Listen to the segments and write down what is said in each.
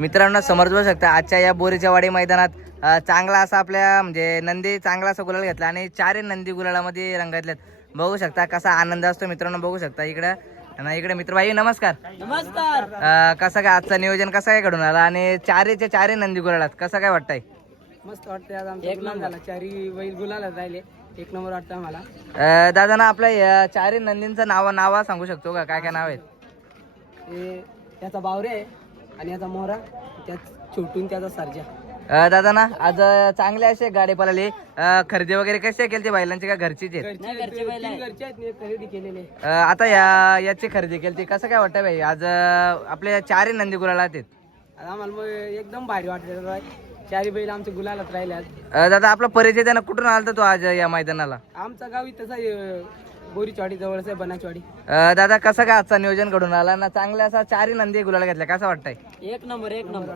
मित्रांनो समोर बघू शकता आजच्या या बोरीच्या वाडी मैदानात चांगला असा आपल्या म्हणजे नंदी चांगला असा गुलाल घेतला आणि चारही नंदी गुलालामध्ये रंगातल्यात बघू शकता कसा आनंद असतो मित्रांनो बघू शकता इकडं. आणि इकडे मित्रभाई नमस्कार. नमस्कार. कसं काय आजचं नियोजन कसं काय घडून आलं आणि चारीच्या चारही नंदी गुलालात कसं काय वाटतंय? मस्त वाटतंय आज आमचा गुलाल झाला. चारी बैल गुलाला राहिले. एक नंबर वाटतं आम्हाला. दादा ना आपल्या या चारही नंदींचं नाव नाव सांगू शकतो का? काय काय नाव आहेत? त्याचा बावरे आहे आणि याचा मोहरा त्यात छोटून त्याचा सर्जा. अ, दादा ना आज अ, चांगले असे गाडी पळाली. अ, खरेदी वगैरे कशी केली बैलांची का घरचीच आहेत? घरचे घरचे आहेत. खरेदी केलेले अ, आता या याची खरेदी केली ती कसं काय वाटतं भाई आज अ, आपल्या चारही नंदी गुलाला आहेत आम्हाला मग एकदम भारी वाटलं चारी बैल आमचे गुलालात राहिले आज अ, दादा आपला परिचय त्यांना कुठून आला होता तू आज या मैदानाला? आमचा गाव इथंच आहे बोरीचवाडी जवळच आहे बनाचवाडी अ, दादा कसं काय आजचा नियोजन घडून आला? ना चांगल्या असा चारही नंदी गुलाला घेतल्या कसं वाटतंय? एक नंबर एक नंबर.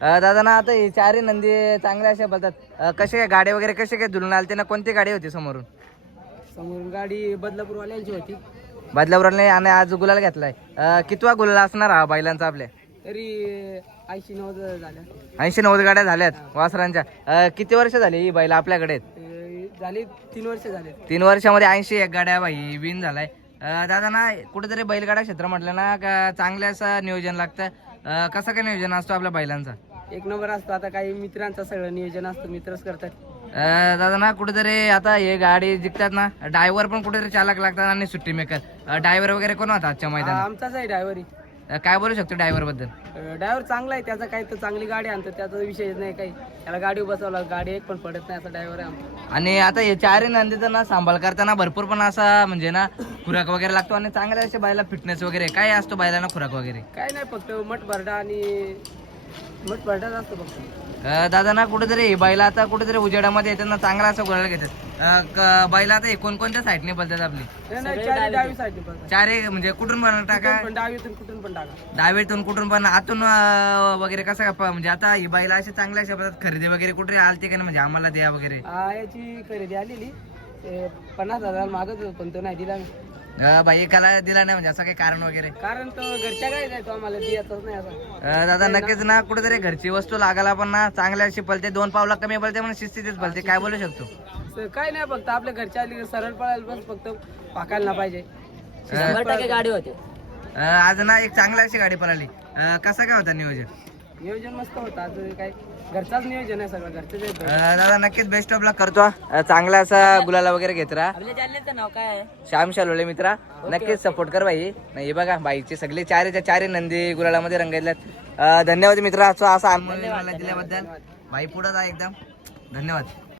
अ, दादा ना आता ही चारही नंदी चांगल्या अशा बोलतात. अ, कसे काय गाडी वगैरे कसे काय धुलून आले ना कोणती गाडी होती समोरून? समोरून गाडी बदलापूरवाल्यांची होती. बदलापूरने आणि आज गुलाल घेतलाय. अ, कितवा गुलाल असणार हा बैलांचा आपल्या? तरी ऐंशी नव्वद झाल्या. ऐंशी नव्वद गाड्या झाल्यात वासरांच्या. अ, किती वर्ष झाली ही बैल आपल्याकडे? आहेत? ते झाली तीन वर्ष झाले. तीन वर्षामध्ये ऐंशी एक गाड्या बाई विन झालाय. अं, दादा ना कुठेतरी बैलगाडा क्षेत्र म्हटलं ना का चांगलं असं नियोजन लागतं? अं, कसं काय नियोजन असतो आपल्या बैलांचा? एक नंबर असतो. आता काही मित्रांचं सगळं नियोजन असतं मित्रच करतात. अं, दादा ना कुठेतरी आता हे गाडी जिंकतात ना ड्रायव्हर पण कुठेतरी चालक लागतात आणि सुट्टी मेकर. ड्रायव्हर वगैरे कोण होता आजच्या मैदानात? आमचाच आहे ड्रायव्हर काय बोलू शकतो ड्रायव्हरबद्दल? ड्रायव्हर चांगला आहे. त्याचा काही तर चांगली गाडी आणतो. त्याचा विषय नाही काही. त्याला गाडी बसवला गाडी एक पण पडत नाही असा ड्रायव्हर आहे आमचा. आणि आता हे चारही नंदीचा ना सांभाळ करताना भरपूर पण असा म्हणजे ना खुराक वगैरे लागतो आणि चांगल्या असे बैला फिटनेस वगैरे काय असतो बैलांना खुराक वगैरे? काय नाही फक्त मठ भरडा आणि मठ भरडाच असतो फक्त. अं, दादा ना कुठेतरी बैला आता कुठेतरी उजेडामध्ये येताना चांगला असं गोळायला घेतात. बैला आता हे कोणकोणत्या साईडने बोलतात आपली? नाही, नाही चारी डावी साईड पण चारे म्हणजे कुठून पण टाका. पण डावीतून कुठून पण टाका. डावीतून कुठून पण. आतून अं, वगैरे कसं काय प- म्हणजे आता ही बैला असे चांगल्या अशा पद्धत खरेदी वगैरे कुठे आलते का नाही? म्हणजे आम्हाला द्या वगैरे. याची खरेदी आलेली. ते पन्नास हजार मागत होतो पण तो नाही दिला अं, बाई एकाला दिला नाही म्हणजे असं काही कारण वगैरे? कारण तो घरच्या आहे तो आम्हाला द्यायचाच नाही असा अं, दादा नक्कीच ना कुठेतरी घरची वस्तू लागायला पण ना चांगल्या अशी पलते दोन पावला कमी पलते म्हणून शिस्तीतच पलते काय बोलू शकतो? काय नाही फक्त आपल्या घरच्या आली सरळ पळायला बस फक्त पाकायला ना पाहिजे. गाडी होते. आज ना एक चांगली अशी गाडी पळाली अं, कसं काय होता नियोजन? नियोजन मस्त होतं. आज काय घरचाच नियोजन आहे सगळं घरचेच आहे दोन. अं, दादा नक्कीच बेस्ट ऑफ लक करतो. अं, चांगला असा गुलाला वगैरे घेत राहा. आपल्या जालन्याचं नाव काय आहे? श्याम शालोळे मित्रा. नक्कीच सपोर्ट कर बाई. नाही बघा बाईचे सगळे चारीच्या चारी नंदी गुलालामध्ये रंगायल्यात अं, धन्यवाद मित्रा असा मला दिल्याबद्दल. बाई पुढं जा एकदम. धन्यवाद.